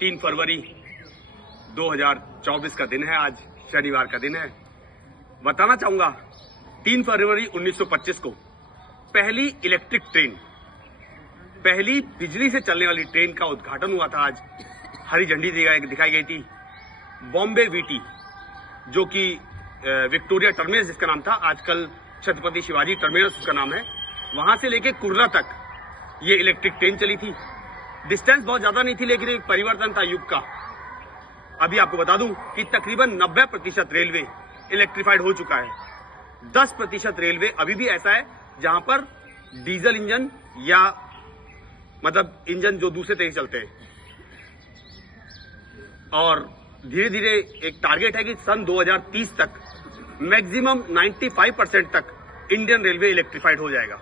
3 फरवरी 2024 का दिन है। आज शनिवार का दिन है। बताना चाहूंगा 3 फरवरी 1925 को पहली इलेक्ट्रिक ट्रेन, पहली बिजली से चलने वाली ट्रेन का उद्घाटन हुआ था। आज हरी झंडी दिखाई गई थी। बॉम्बे वीटी, जो कि विक्टोरिया टर्मिनस जिसका नाम था, आजकल छत्रपति शिवाजी टर्मिनस उसका नाम है, वहां से लेके कुर्ला तक ये इलेक्ट्रिक ट्रेन चली थी। डिस्टेंस बहुत ज्यादा नहीं थी, लेकिन एक परिवर्तन था युग का। अभी आपको बता दूं कि तकरीबन 90% रेलवे इलेक्ट्रिफाइड हो चुका है। 10% रेलवे अभी भी ऐसा है जहां पर डीजल इंजन या मतलब इंजन जो दूसरे तरीके चलते हैं। और धीरे धीरे एक टारगेट है कि सन 2030 तक मैक्सिमम 95% तक इंडियन रेलवे इलेक्ट्रिफाइड हो जाएगा।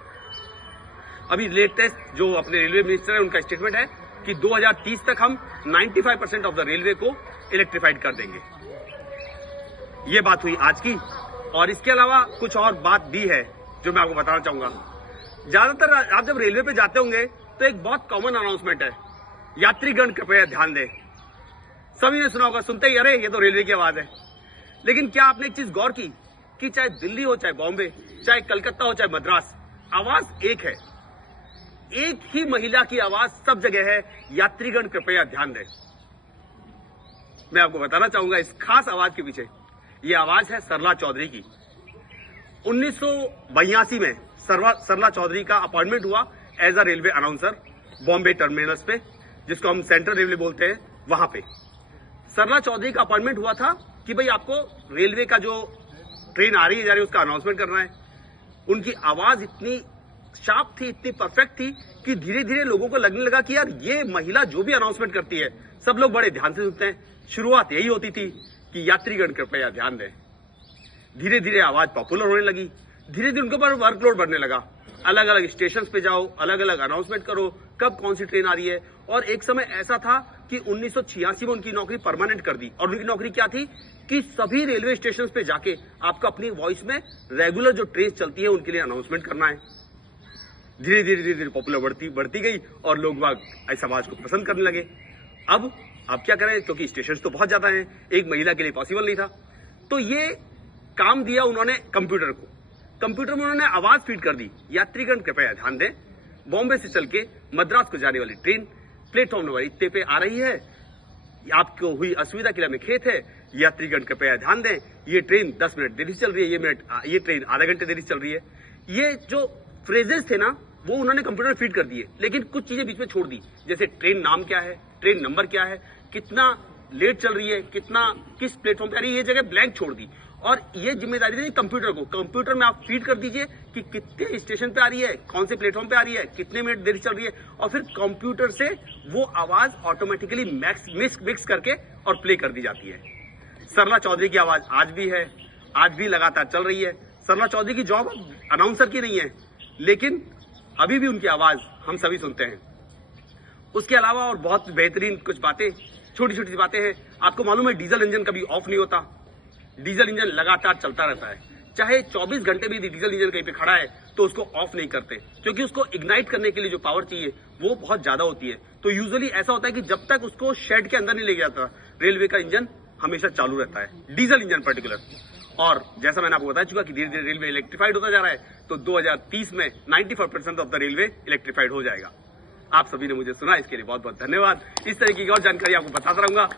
अभी लेटेस्ट जो अपने रेलवे मिनिस्टर है उनका स्टेटमेंट है कि 2030 तक हम 95% ऑफ द रेलवे को इलेक्ट्रिफाइड कर देंगे। ये बात हुई आज की। और इसके अलावा कुछ और बात भी है जो मैं आपको बताना चाहूंगा। ज्यादातर आप जब रेलवे पे जाते होंगे तो एक बहुत कॉमन अनाउंसमेंट है, यात्रीगण कृपया ध्यान दें। सभी ने सुना होगा, सुनते ही अरे ये तो रेलवे की आवाज है। लेकिन क्या आपने एक चीज गौर की कि चाहे दिल्ली हो, चाहे बॉम्बे, चाहे कलकत्ता हो, चाहे मद्रास, आवाज एक है। एक ही महिला की आवाज सब जगह है, यात्रीगण कृपया ध्यान दें। मैं आपको बताना चाहूंगा इस खास आवाज के पीछे, ये आवाज है सरला चौधरी की। 1982 में सरला चौधरी का अपॉइंटमेंट हुआ as a railway announcer Bombay terminus पे, जिसको हम सेंट्रल रेलवे बोलते हैं, वहां पे सरला चौधरी का अपॉइंटमेंट हुआ था कि भाई आपको रेलवे का जो ट्रेन आ रही है जा रही है उसका अनाउंसमेंट करना है। उनकी आवाज इतनी शार्प थी, इतनी परफेक्ट थी कि धीरे धीरे लोगों को लगने लगा कि यार ये महिला जो भी अनाउंसमेंट करती है सब लोग बड़े ध्यान से सुनते हैं। शुरुआत यही होती थी कि यात्रीगण कृपया ध्यान दें। धीरे धीरे आवाज पॉपुलर होने लगी। धीरे धीरे उनके ऊपर वर्कलोड बढ़ने लगा। अलग अलग स्टेशन पे जाओ, अलग अलग अनाउंसमेंट करो कब कौन सी ट्रेन आ रही है। और एक समय ऐसा था कि 1986 में उनकी नौकरी परमानेंट कर दी। और उनकी नौकरी क्या थी कि सभी रेलवे स्टेशन पे जाके आपको अपनी वॉइस में रेगुलर जो ट्रेन चलती है उनके लिए अनाउंसमेंट करना है। धीरे धीरे पॉपुलर बढ़ती गई और लोग बाग इस आवाज को पसंद करने लगे। अब क्या करें, क्योंकि स्टेशन तो बहुत ज्यादा हैं, एक महिला के लिए पॉसिबल नहीं था। तो ये काम दिया उन्होंने कंप्यूटर को। कंप्यूटर में उन्होंने आवाज फीड कर दी, यात्रीगण कृपया ध्यान दें, बॉम्बे से चल के मद्रास को जाने वाली ट्रेन प्लेटफॉर्म नंबर इतने पे आ रही है, आपको हुई असुविधा किला में खेत है, यात्रीगण कृपया ध्यान दें, ये ट्रेन 10 मिनट देरी से चल रही है, ये ट्रेन आधा घंटे देरी से चल रही है। ये जो फ्रेजेस थे ना वो उन्होंने कंप्यूटर फीड कर दिए, लेकिन कुछ चीजें बीच में छोड़ दी, जैसे ट्रेन नाम क्या है, ट्रेन नंबर क्या है, कितना लेट चल रही है, किस प्लेटफॉर्म पे आ रही है, ये जगह ब्लैंक छोड़ दी। और ये जिम्मेदारी थी कंप्यूटर को। कंप्यूटर में आप फीड कर दीजिए कि कितने स्टेशन पे आ रही है, कौन से प्लेटफॉर्म पे आ रही है, कितने मिनट देरी चल रही है, और फिर कंप्यूटर से वो आवाज ऑटोमेटिकली मिक्स करके और प्ले कर दी जाती है। सरला चौधरी की आवाज आज भी है, आज भी लगातार चल रही है। सरला चौधरी की जॉब अनाउंसर की नहीं है, लेकिन अभी भी उनकी आवाज हम सभी सुनते हैं। उसके अलावा और बहुत बेहतरीन कुछ बातें, छोटी छोटी बातें हैं। आपको मालूम है डीजल इंजन कभी ऑफ नहीं होता। डीजल इंजन लगातार चलता रहता है। चाहे 24 घंटे भी डीजल इंजन कहीं पे खड़ा है तो उसको ऑफ नहीं करते, क्योंकि उसको इग्नाइट करने के लिए जो पावर चाहिए वो बहुत ज्यादा होती है। तो यूजुअली ऐसा होता है कि जब तक उसको शेड के अंदर नहीं ले जाता, रेलवे का इंजन हमेशा चालू रहता है, डीजल इंजन पर्टिकुलर। और जैसा मैंने आपको बता चुका कि धीरे धीरे रेलवे इलेक्ट्रिफाइड होता जा रहा है, तो 2030 में 95% ऑफ द रेलवे इलेक्ट्रिफाइड हो जाएगा। आप सभी ने मुझे सुना, इसके लिए बहुत बहुत धन्यवाद। इस तरह की और जानकारी आपको बताता रहूंगा।